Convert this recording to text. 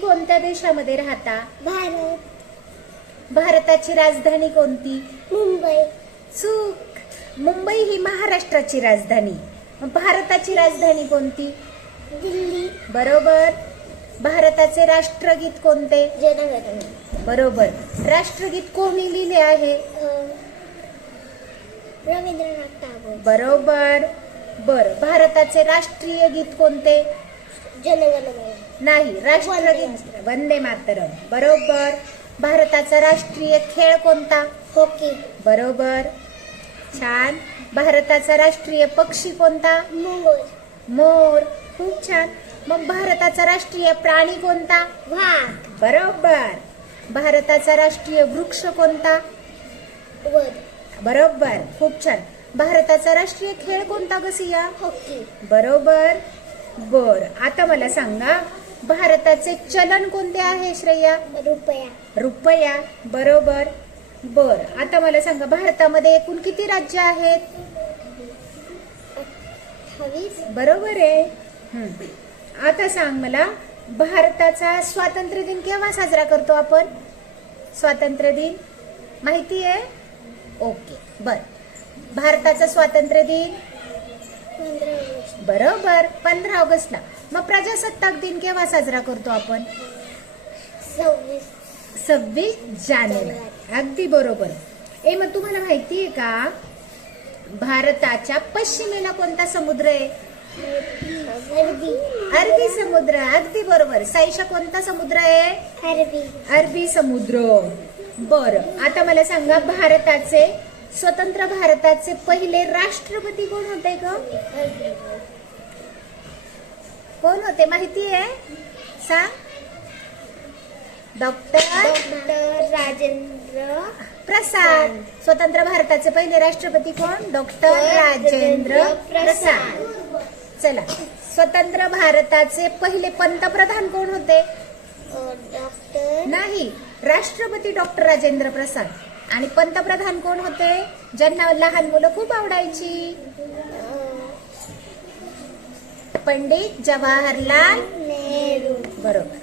कोणत्या देशामध्ये राहता? भारत. भारताची राजधानी कोणती? मुंबई. चूक. मुंबई ही महाराष्ट्राची राजधानी. मग भारताची राजधानी कोणती? दिल्ली. बरोबर. भारताचे राष्ट्रगीत कोणते? जनगणमन. बरोबर. राष्ट्रगीत कोणी लिहिले आहे? रवींद्रनाथ टागोर. बरोबर. बर. भारताचे राष्ट्रीय गीत कोणते? जनगणमन. नाही, राष्ट्रगीत वंदे मातरम. बरोबर. भारताचा राष्ट्रीय खेळ कोणता? हॉकी. बरोबर. छान. भारताचा राष्ट्रीय पक्षी कोणता? मोर. मोर. खूप छान. मग भारताचा राष्ट्रीय प्राणी कोणता? वाघ. बरोबर. भारताचा राष्ट्रीय वृक्ष कोणता? वड. बरोबर. खूप छान. भारताचा राष्ट्रीय खेळ कोणता ग सिया? हॉकी. बरोबर. बर. आता मला सांगा, भारताचे चलन कोणते आहे श्रेया? रुपया. रुपया. बरोबर. बर. आता मला सांगा, भारतामध्ये एकूण किती राज्य आहेत? 28. बरोबर आहे. आता सांग मला, भारताचा स्वातंत्र्य दिन केव्हा साजरा करतो आपण? स्वातंत्र्य दिन माहिती आहे? ओके. बर. भारताचा स्वातंत्र्य दिन 15 ऑगस्ट. बरोबर 15 ऑगस्टला. मग प्रजासत्ताक दिन केव्हा साजरा करतो आपण? 26 जानेवारी. अगदी बरोबर. मग तुम्हाला माहिती आहे का, भारताच्या पश्चिमेला कोणता समुद्र आहे? अरबी समुद्र. अगदी बरोबर. साईशा, कोणता समुद्र आहे? अरबी समुद्र. बर. आता मला सांगा, भारताचे स्वतंत्र भारताचे पहिले राष्ट्रपती कोण होते ग? कोण होते माहिती आहे? सांग. डॉक्टर राजेंद्र प्रसाद. स्वतंत्र भारताचे पहिले राष्ट्रपती कोण? डॉक्टर राजेंद्र प्रसाद. चला, स्वतंत्र भारताचे पहिले पंतप्रधान कोण होते? डॉक्टर नाही, राष्ट्रपती डॉक्टर राजेंद्र प्रसाद. आणि पंतप्रधान कोण होते, ज्यांना लहान मुलं खूप आवडायची? पंडित जवाहरलाल नेहरू. बरोबर.